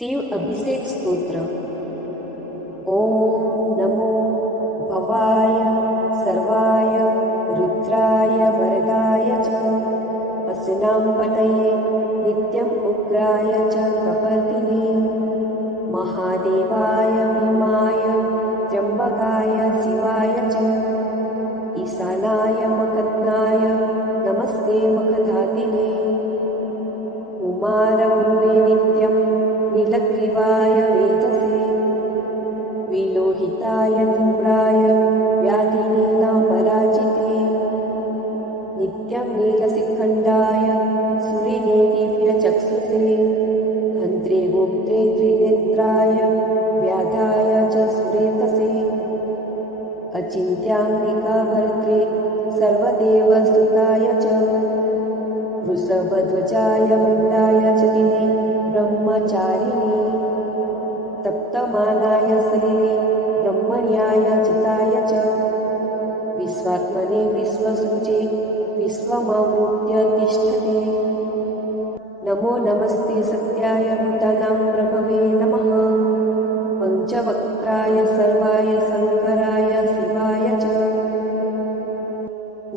शिव अभिषेक स्तोत्र। ओम नमो भवाय सर्वाय रुद्राय वरदाय च असनांपतये नित्यं उग्राय च कपर्दिने महादेवाय भीमाय त्र्यंबकाय शिवाय च ईशानाय मकन्नाय नमस्ते मखधातिने कुमारगुरुवे नित्यं नीलग्रीवाय वेदसे विलोहिताय धूम्राय व्याधिनीनापराजिते नित्यं नीलशिखण्डाय सूर्ये दिव्यचक्षुषे हन्त्रे गोप्त्रे त्रिनेत्राय व्याधाय च सुरेतसे अचिन्त्याम्बिकाभर्त्रे सर्वदेवसुताय च वृषभध्वजाय मण्डाय च दिने ब्रह्मचारिणे तप्तमानाय शरीरे ब्रह्मण्याय चिताय च विश्वात्मने विश्वसूचे विश्वमावृत्य तिष्ठते नमो नमस्ते सत्याय भूतानां प्रभवे नमः पञ्चवक्त्राय सर्वाय शङ्कराय शिवाय च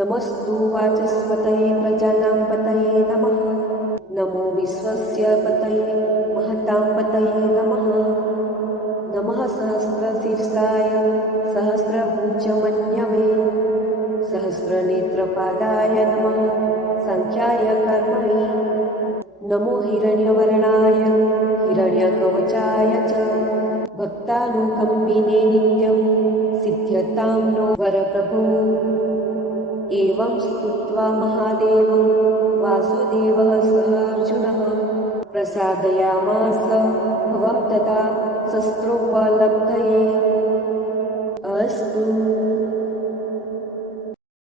नमस्तु वाचस्पतये प्रजानां पतये नमः नमो विश्वस्य पतये महतां पतये नमः नमः सहस्रशीर्षाय सहस्रभुजमन्यवे सहस्रनेत्रपादाय नमः सङ्ख्याय कर्मणि नमो हिरण्यवर्णाय हिरण्यकवचाय च भक्तानुकम्पिने नित्यं सिद्ध्यतां नो वरप्रभो एवं स्तुत्वा महादेवं वासुदेवः सह अर्जुनः प्रसादयामास भवं तदा शस्त्रोपलब्धये